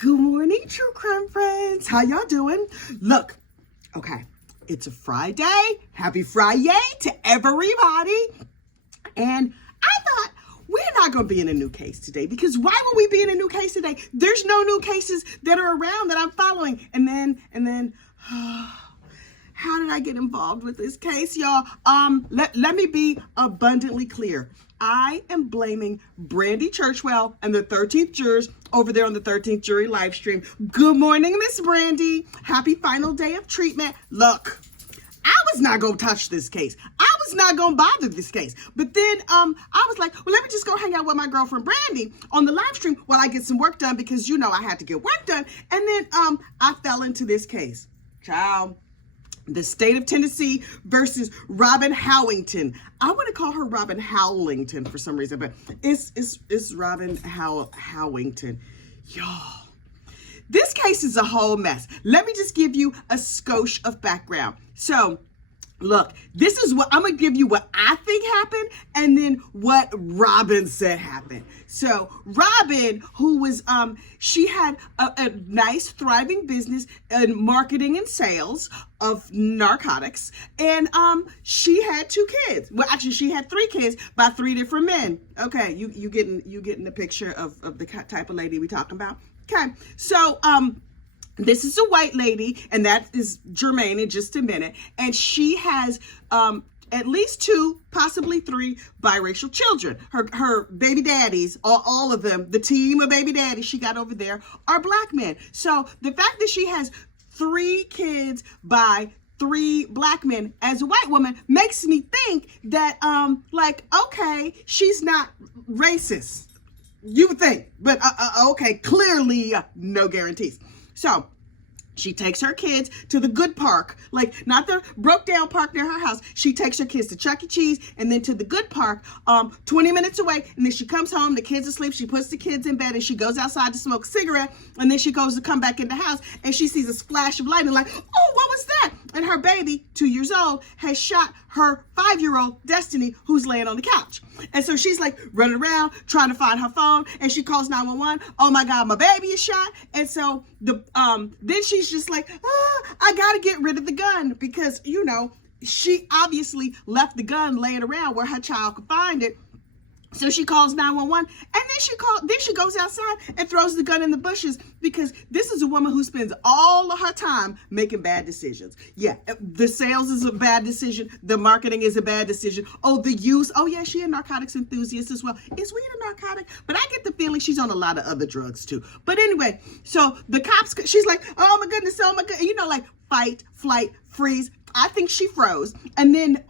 Good morning, true crime friends. How y'all doing? Look, okay, it's a Friday. Happy Friday to everybody. And I thought we're not going to be in a new case today because why would we be in a new case today? There's no new cases that are around that I'm following. And then, how did I get involved with this case, y'all? Let me be abundantly clear. I am blaming Brandy Churchwell and the 13th jurors over there on the 13th jury live stream. Good morning, Miss Brandy. Happy final day of treatment. Look, I was not going to touch this case. I was not going to bother this case. But then I was like, well, let me just go hang out with my girlfriend Brandy on the live stream while I get some work done because, you know, I had to get work done. And then I fell into this case. Child. The state of Tennessee versus Robin Howington. I want to call her Robin Howington for some reason, but it's Robin Howington. Y'all, this case is a whole mess. Let me just give you a skosh of background. So, look, this is what I'm going to give you what I think happened and then what Robin said happened. So Robin, who was, she had a nice thriving business in marketing and sales of narcotics. And she had 2 kids. Well, actually she had 3 kids by 3 different men. Okay, you getting the picture of the type of lady we talking about? Okay, so, this is a white lady, and that is Jermaine in just a minute. And she has at least 2, possibly 3 biracial children. Her baby daddies, all of them, the team of baby daddies she got over there are black men. So the fact that she has 3 kids by 3 black men as a white woman makes me think that, okay, she's not racist. You would think, but okay, clearly no guarantees. So she takes her kids to the good park, like not the broke down park near her house. She takes her kids to Chuck E. Cheese and then to the good park, 20 minutes away. And then she comes home, the kids are asleep. She puts the kids in bed and she goes outside to smoke a cigarette. And then she goes to come back in the house and she sees a splash of light and like, oh, what was that? And her baby, 2 years old, has shot her 5-year-old Destiny, who's laying on the couch. And so she's like running around trying to find her phone and she calls 911. Oh my God, my baby is shot. And so then she's just like, I gotta get rid of the gun because, you know, she obviously left the gun laying around where her child could find it. So she calls 911 and then she goes outside and throws the gun in the bushes because this is a woman who spends all of her time making bad decisions. Yeah, the sales is a bad decision. The marketing is a bad decision. Oh, the use. Oh yeah, she a narcotics enthusiast as well. Is weed a narcotic? But I get the feeling she's on a lot of other drugs too. But anyway, so the cops, she's like, oh my goodness, you know, like fight, flight, freeze. I think she froze. And then,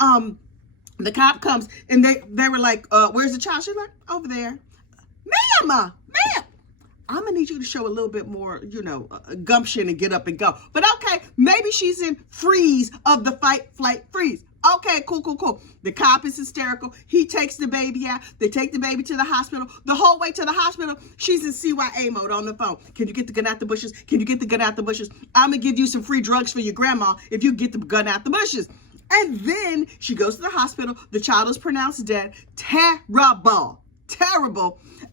the cop comes and they were like, where's the child? She's like, over there. Ma'am, I'm gonna need you to show a little bit more, you know, gumption and get up and go. But okay, maybe she's in freeze of the fight, flight, freeze. Okay, cool. The cop is hysterical. He takes the baby out. They take the baby to the hospital. The whole way to the hospital, she's in CYA mode on the phone. Can you get the gun out the bushes? Can you get the gun out the bushes? I'm gonna give you some free drugs for your grandma if you get the gun out the bushes. And then she goes to the hospital. The child is pronounced dead. Terrible.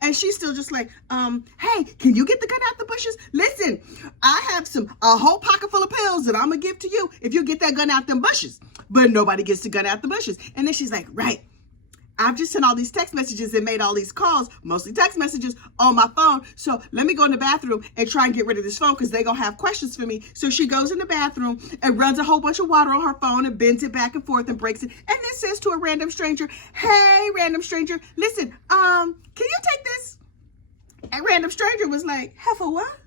And she's still just like, hey, can you get the gun out the bushes? Listen, I have a whole pocket full of pills that I'm going to give to you if you get that gun out them bushes. But nobody gets the gun out the bushes. And then she's like, right. I've just sent all these text messages and made all these calls, mostly text messages, on my phone. So let me go in the bathroom and try and get rid of this phone because they're going to have questions for me. So she goes in the bathroom and runs a whole bunch of water on her phone and bends it back and forth and breaks it. And then says to a random stranger, hey, random stranger, listen, can you take this? And random stranger was like, heifer what?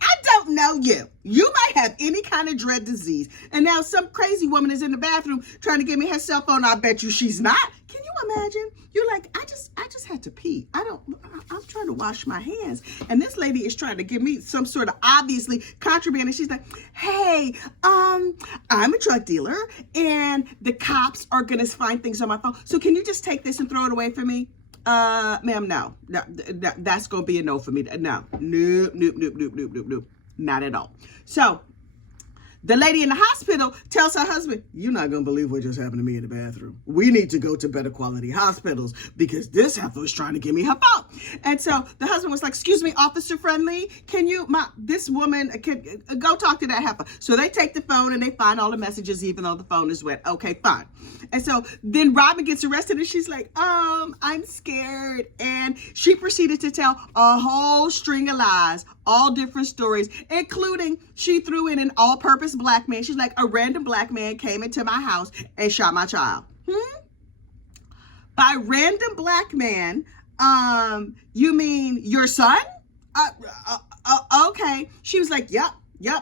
I don't know you. You might have any kind of dread disease. And now some crazy woman is in the bathroom trying to give me her cell phone. I bet you she's not. Can you imagine? You're like, I just had to pee. I'm trying to wash my hands. And this lady is trying to give me some sort of obviously contraband. And she's like, hey, I'm a drug dealer and the cops are going to find things on my phone. So can you just take this and throw it away for me? Ma'am, no, that's going to be a no for me. No, nope, not at all. So the lady in the hospital tells her husband, you're not going to believe what just happened to me in the bathroom. We need to go to better quality hospitals because this heifer was trying to give me her phone. And so the husband was like, excuse me, Officer Friendly, can you, this woman, can go talk to that heifer. So they take the phone and they find all the messages, even though the phone is wet. Okay, fine. And so then Robin gets arrested and she's like, I'm scared. And she proceeded to tell a whole string of lies, all different stories, including she threw in an all-purpose black man. She's like, a random black man came into my house and shot my child. By random black man, you mean your son? Okay. She was like, yep.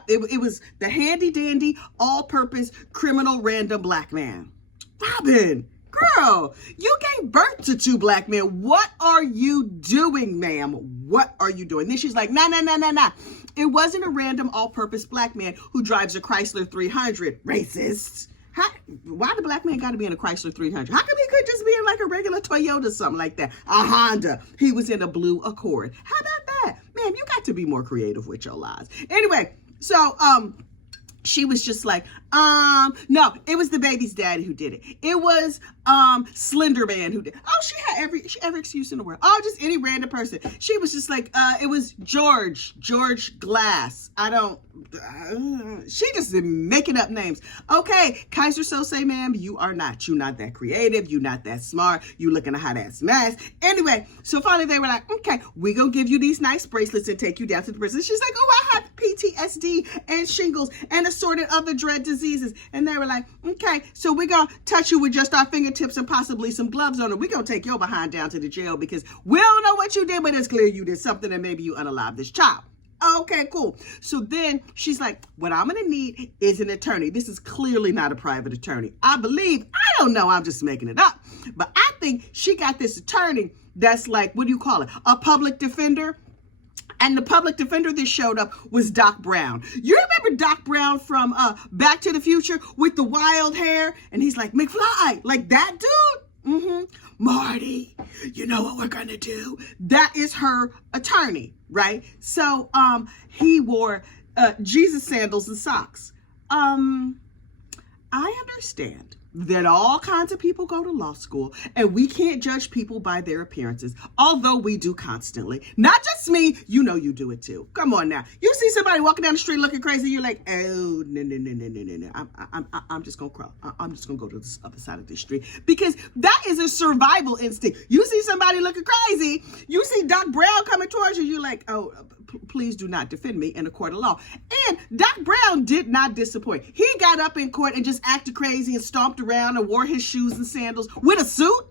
It was the handy dandy, all-purpose criminal random black man. Robin, girl, you gave birth to 2 black men. What are you doing, ma'am? What are you doing? Then she's like, nah. It wasn't a random all-purpose black man who drives a Chrysler 300. Racist. Why the black man got to be in a Chrysler 300? How come he could just be in like a regular Toyota, something like that? A Honda. He was in a blue Accord. How about that? Man, you got to be more creative with your lies. Anyway, so, she was just like, no, it was the baby's daddy who did it. It was Slender Man who did it. Oh, she had every excuse in the world. Oh, just any random person. She was just like, it was George Glass. She just making up names. Okay, Kaiser Sose, ma'am, you are not. You're not that creative. You're not that smart. You looking a hot ass mess. Anyway, so finally they were like, okay, we gonna give you these nice bracelets and take you down to the prison. She's like, oh, I have PTSD and shingles and assorted other dread diseases. And they were like, okay, so we're gonna touch you with just our fingertips and possibly some gloves on it. We're gonna take your behind down to the jail because we don't know what you did, but it's clear you did something and maybe you unalived this child. Okay, cool. So then she's like, what I'm going to need is an attorney. This is clearly not a private attorney. I don't know, I'm just making it up. But I think she got this attorney that's like, what do you call it? A public defender. And the public defender that showed up was Doc Brown. You remember Doc Brown from Back to the Future with the wild hair? And he's like, McFly, like that dude? Marty, you know what we're going to do? That is her attorney, right? So he wore Jesus sandals and socks. I understand that all kinds of people go to law school and we can't judge people by their appearances, although we do constantly. Not just me, you know you do it too. Come on now. You see somebody walking down the street looking crazy, you're like, oh, no. I'm just going to crawl. I'm just going to go to the other side of the street because that is a survival instinct. You see somebody looking crazy, you see Doc Brown coming towards you, you're like, oh, please do not defend me in a court of law. And Doc Brown did not disappoint. He got up in court and just acted crazy and stomped around and wore his shoes and sandals with a suit.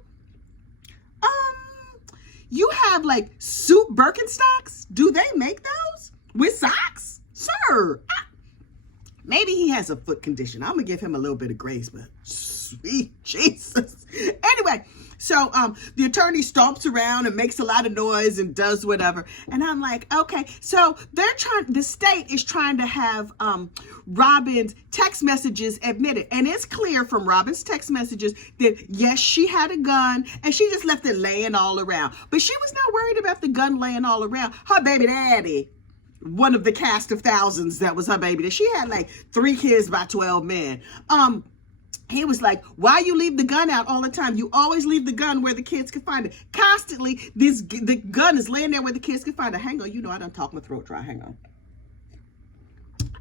You have like suit Birkenstocks? Do they make those with socks? Sir, maybe he has a foot condition. I'm gonna give him a little bit of grace, but sweet Jesus. Anyway, so the attorney stomps around and makes a lot of noise and does whatever. And I'm like, okay, so the state is trying to have Robin's text messages admitted. And it's clear from Robin's text messages that yes, she had a gun and she just left it laying all around. But she was not worried about the gun laying all around. Her baby daddy, one of the cast of thousands that was her baby, she had like 3 kids by 12 men. He was like, why you leave the gun out all the time? You always leave the gun where the kids can find it. Constantly, the gun is laying there where the kids can find it. Hang on, you know I done talk my throat dry. Hang on.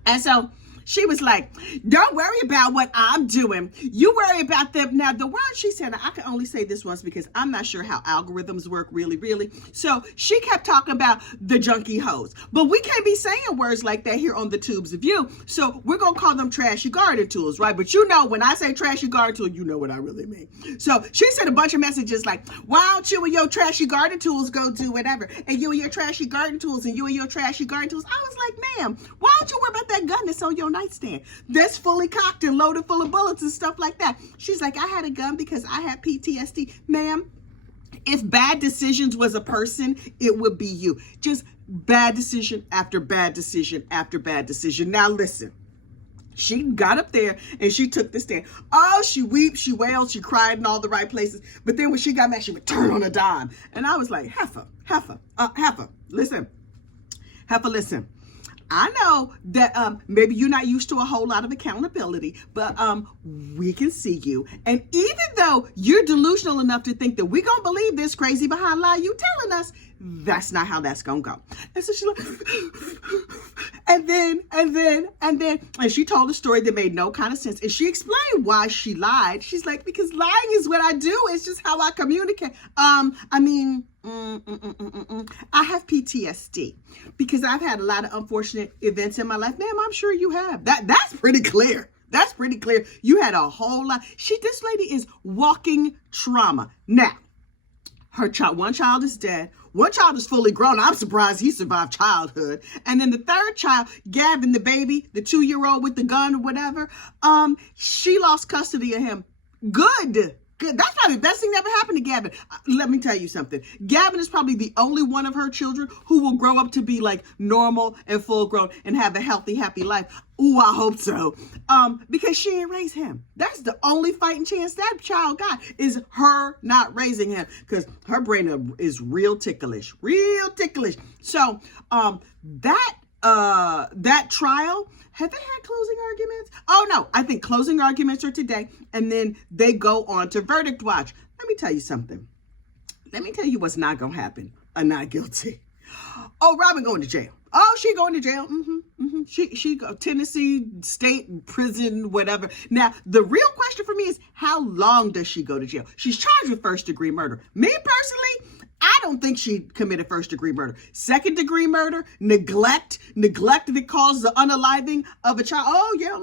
And so she was like, don't worry about what I'm doing. You worry about them. Now, the word she said, I can only say this once because I'm not sure how algorithms work really. So she kept talking about the junkie hoes. But we can't be saying words like that here on the Tubes of You. So we're going to call them trashy garden tools, right? But you know, when I say trashy garden tool, you know what I really mean. So she sent a bunch of messages like, why don't you and your trashy garden tools go do whatever? And you and your trashy garden tools and you and your trashy garden tools. I was like, ma'am, why don't you worry about that gun that's on your nightstand that's fully cocked and loaded full of bullets and stuff like that? She's like, I had a gun because I had PTSD. Ma'am, if bad decisions was a person, it would be you. Just bad decision after bad decision after bad decision. Now listen, she got up there and she took the stand. Oh, she wept, she wailed, she cried in all the right places. But then when she got mad, she would turn on a dime. And I was like, Heifer, listen. I know that maybe you're not used to a whole lot of accountability, but we can see you. And even though you're delusional enough to think that we're going to believe this crazy behind lie you telling us, that's not how that's going to go. And so she's like, and she told a story that made no kind of sense. And she explained why she lied. She's like, because lying is what I do. It's just how I communicate. I have PTSD because I've had a lot of unfortunate events in my life. Ma'am, I'm sure you have. That's pretty clear. That's pretty clear. You had a whole lot. This lady is walking trauma. Now, one child is dead. One child is fully grown. I'm surprised he survived childhood. And then the third child, Gavin, the baby, the 2-year-old with the gun or whatever, she lost custody of him. Good. That's probably the best thing that ever happened to Gavin. Let me tell you something. Gavin is probably the only one of her children who will grow up to be like normal and full grown and have a healthy, happy life. Ooh, I hope so. Because she ain't raised him. That's the only fighting chance that child got, is her not raising him, because her brain is real ticklish. So that trial, have they had closing arguments? Oh no, I think closing arguments are today, and then they go on to verdict watch. Let me tell you something. Let me tell you what's not gonna happen. A not guilty. Oh, Robin going to jail. Oh, she going to jail. She go Tennessee State Prison, whatever. Now, the real question for me is, how long does she go to jail? She's charged with first-degree murder. Me personally, I don't think she committed first-degree murder. Second-degree murder, neglect that caused the unaliving of a child. Oh, yeah,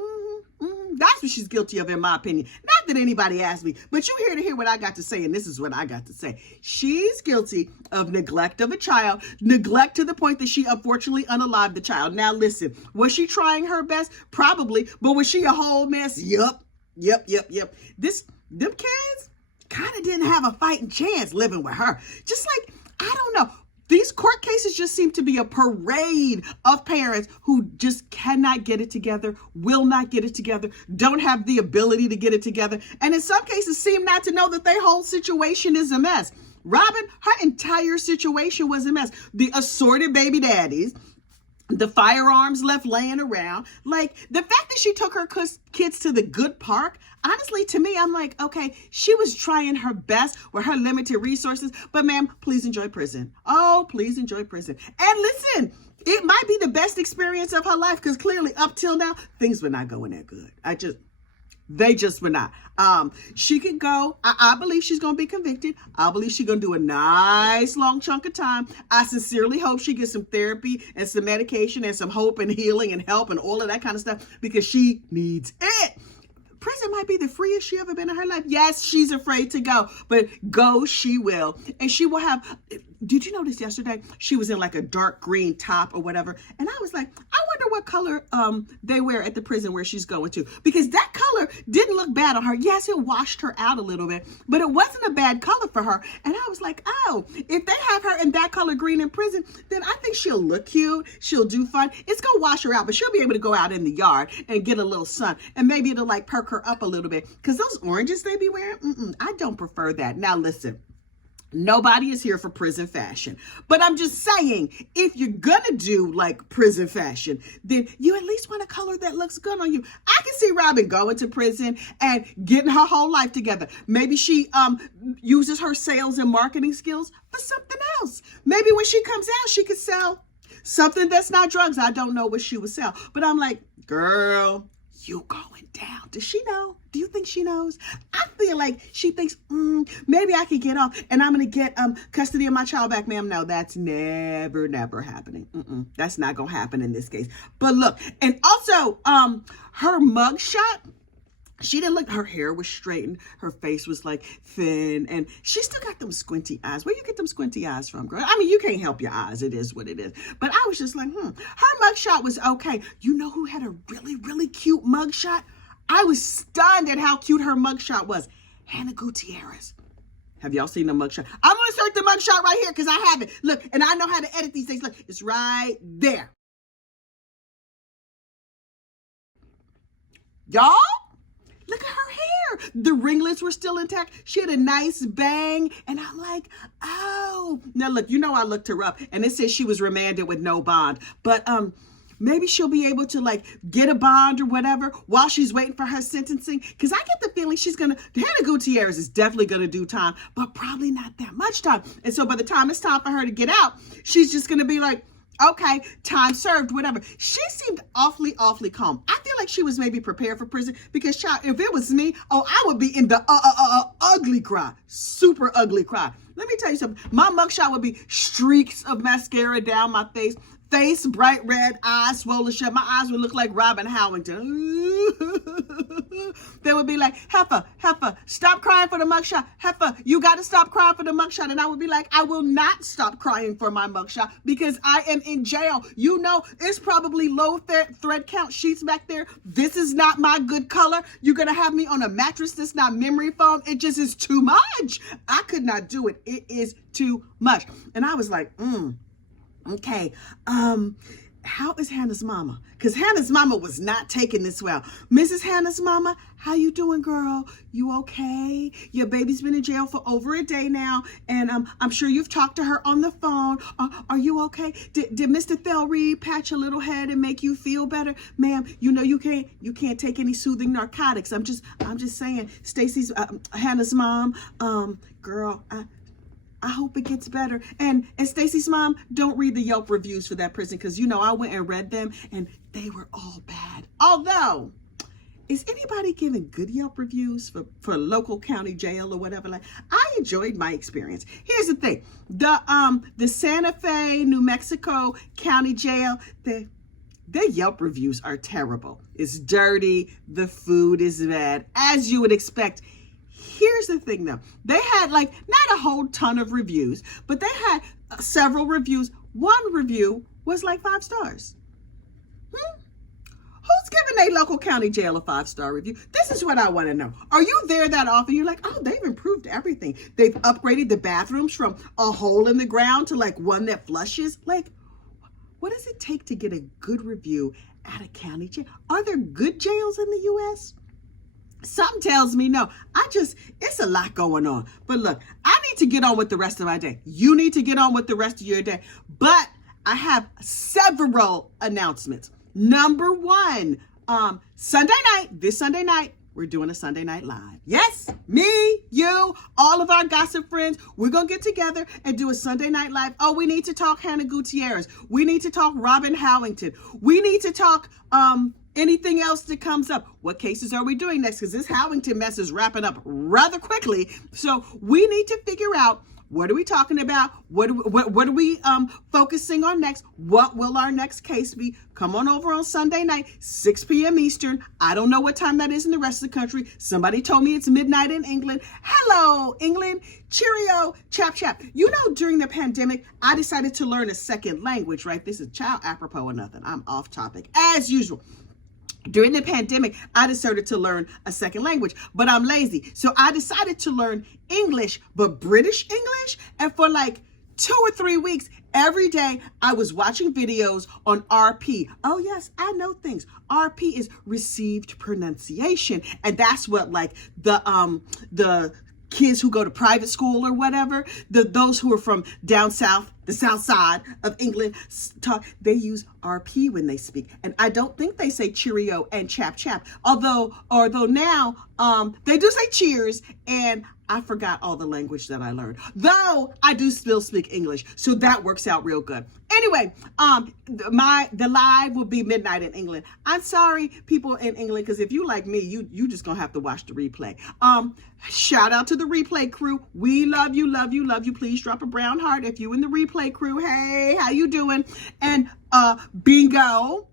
that's what she's guilty of, in my opinion. Not that anybody asked me, but you're here to hear what I got to say, and this is what I got to say. She's guilty of neglect of a child, neglect to the point that she unfortunately unalived the child. Now, listen, was she trying her best? Probably, but was she a whole mess? Yup. Them kids kind of didn't have a fighting chance living with her. Just like, I don't know. These court cases just seem to be a parade of parents who just cannot get it together, will not get it together, don't have the ability to get it together, and in some cases seem not to know that their whole situation is a mess. Robin, her entire situation was a mess. The assorted baby daddies, the firearms left laying around, like the fact that she took her kids to the good park. Honestly, to me, I'm like, okay, she was trying her best with her limited resources, but ma'am, please enjoy prison. Oh, please enjoy prison. And listen, it might be the best experience of her life, because clearly up till now, things were not going that good. They just were not. She could go. I believe she's going to be convicted. I believe she's going to do a nice long chunk of time. I sincerely hope she gets some therapy and some medication and some hope and healing and help and all of that kind of stuff, because she needs it. Prison might be the freest she ever been in her life. Yes, she's afraid to go, but go she will. And she will have, did you notice yesterday? She was in like a dark green top or whatever. And I was like, I wonder what color they wear at the prison where she's going to. Because that color didn't look bad on her. Yes, it washed her out a little bit, but it wasn't a bad color for her. And I was like, oh, if they have her in that color green in prison, then I think she'll look cute. She'll do fun. It's going to wash her out, but she'll be able to go out in the yard and get a little sun. And maybe it'll like perk her up a little bit, because those oranges they be wearing, I don't prefer that. Now listen, nobody is here for prison fashion, but I'm just saying, if you're gonna do like prison fashion, then you at least want a color that looks good on you. I can see Robin going to prison and getting her whole life together. Maybe she uses her sales and marketing skills for something else. Maybe when she comes out, she could sell something that's not drugs. I don't know what she would sell, but I'm like, girl, you going down. Does she know? Do you think she knows? I feel like she thinks, maybe I could get off and I'm going to get custody of my child back. Ma'am, no, that's never happening. That's not going to happen in this case. But look, and also her mugshot, she didn't look, her hair was straightened. Her face was like thin, and she still got them squinty eyes. Where you get them squinty eyes from, girl? I mean, you can't help your eyes. It is what it is. But I was just like, her mugshot was okay. You know who had a really, really cute mugshot? I was stunned at how cute her mugshot was. Hannah Gutierrez. Have y'all seen the mugshot? I'm going to insert the mugshot right here because I have it. Look, and I know how to edit these things. Look, it's right there. Y'all? Look at her hair. The ringlets were still intact. She had a nice bang. And I'm like, oh. Now, look, you know I looked her up. And it says she was remanded with no bond. But maybe she'll be able to like get a bond or whatever while she's waiting for her sentencing. Because I get the feeling Hannah Gutierrez is definitely going to do time, but probably not that much time. And so by the time it's time for her to get out, she's just going to be like, okay, time served, whatever. She seemed awfully calm. I feel like she was maybe prepared for prison because, child, if it was me, I would be in the ugly cry, super ugly cry. Let me tell you something. My mugshot would be streaks of mascara down my face, bright red, eyes swollen shut. My eyes would look like Robin Howington. They would be like, Heifer, stop crying for the mugshot. Heifer, you got to stop crying for the mugshot. And I would be like, I will not stop crying for my mugshot because I am in jail. You know, it's probably low thread count sheets back there. This is not my good color. You're going to have me on a mattress that's not memory foam. It just is too much. I could not do it. It is too much. And I was like, okay, how is Hannah's mama? Because Hannah's mama was not taking this well. Mrs. Hannah's mama, how you doing, girl? You okay? Your baby's been in jail for over a day now, and I'm sure you've talked to her on the phone. Are you okay? Did Mr. Thelreed pat your little head and make you feel better? Ma'am, you know you can't take any soothing narcotics. I'm just saying, Stacy's Hannah's mom, girl, I hope it gets better. And Stacy's mom, don't read the Yelp reviews for that prison because, you know, I went and read them and they were all bad. Although, is anybody giving good Yelp reviews for local county jail or whatever? Like, I enjoyed my experience. Here's the thing. The Santa Fe, New Mexico County Jail, their Yelp reviews are terrible. It's dirty. The food is bad, as you would expect. Here's the thing though, they had like not a whole ton of reviews, but they had several reviews. One review was like 5 stars. Who's giving a local county jail a 5-star review? This is what I want to know. Are you there that often? You're like, oh, they've improved everything. They've upgraded the bathrooms from a hole in the ground to like one that flushes. Like, what does it take to get a good review at a county jail? Are there good jails in the U.S.? Something tells me no. It's a lot going on. But look, I need to get on with the rest of my day. You need to get on with the rest of your day. But I have several announcements. Number one, this Sunday night, we're doing a Sunday Night Live. Yes, me, you, all of our gossip friends, we're going to get together and do a Sunday Night Live. Oh, we need to talk Hannah Gutierrez. We need to talk Robin Howington. We need to talk, anything else that comes up. What cases are we doing next? Because this Howington mess is wrapping up rather quickly. So we need to figure out, what are we talking about? What are we focusing on next? What will our next case be? Come on over on Sunday night, 6 p.m. Eastern. I don't know what time that is in the rest of the country. Somebody told me it's midnight in England. Hello, England. Cheerio, chap. You know, during the pandemic, I decided to learn a second language, right? This is child apropos or nothing. I'm off topic, as usual. During the pandemic, I decided to learn a second language, but I'm lazy. So I decided to learn English, but British English. And for like 2 or 3 weeks, every day I was watching videos on RP. Oh yes, I know things. RP is received pronunciation. And that's what like the kids who go to private school or whatever, those who are from down south, the south side of England, they use RP when they speak. And I don't think they say cheerio and chap. Although now they do say cheers, and I forgot all the language that I learned. Though I do still speak English, so that works out real good. Anyway, the live will be midnight in England. I'm sorry, people in England, because if you like me, you just gonna have to watch the replay. Shout out to the replay crew. We love you. Please drop a brown heart if you in the replay crew. Hey, how you doing? And bingo.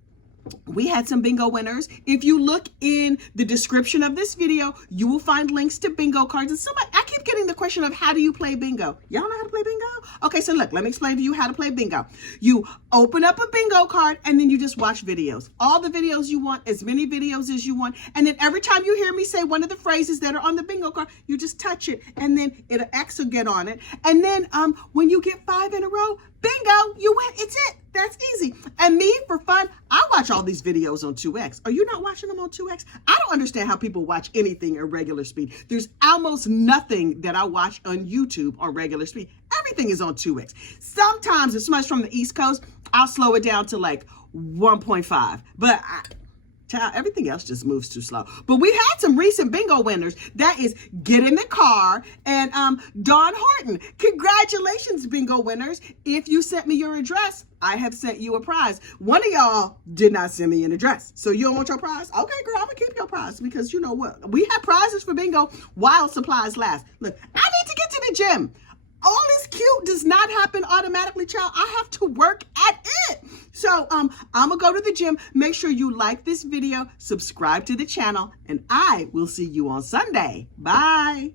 We had some bingo winners. If you look in the description of this video, you will find links to bingo cards. And I keep getting the question of, how do you play bingo? Y'all know how to play bingo? Okay, so look, let me explain to you how to play bingo. You open up a bingo card and then you just watch videos. All the videos you want, as many videos as you want. And then every time you hear me say one of the phrases that are on the bingo card, you just touch it and then an X will get on it. And then when you get 5 in a row, bingo, you win. It's it. That's easy. And me, for fun, I watch all these videos on 2X. Are you not watching them on 2X? I don't understand how people watch anything at regular speed. There's almost nothing that I watch on YouTube on regular speed. Everything is on 2X. Sometimes, if somebody's from the East Coast, I'll slow it down to like 1.5. But child, everything else just moves too slow. But we had some recent bingo winners. That is Get in the Car and Dawn Horton. Congratulations, bingo winners. If you sent me your address, I have sent you a prize. One of y'all did not send me an address. So you don't want your prize? Okay, girl, I'm going to keep your prize because you know what? We have prizes for bingo while supplies last. Look, I need to get to the gym. All this cute does not happen automatically, child. I have to work at it. So I'm going to go to the gym. Make sure you like this video, subscribe to the channel, and I will see you on Sunday. Bye.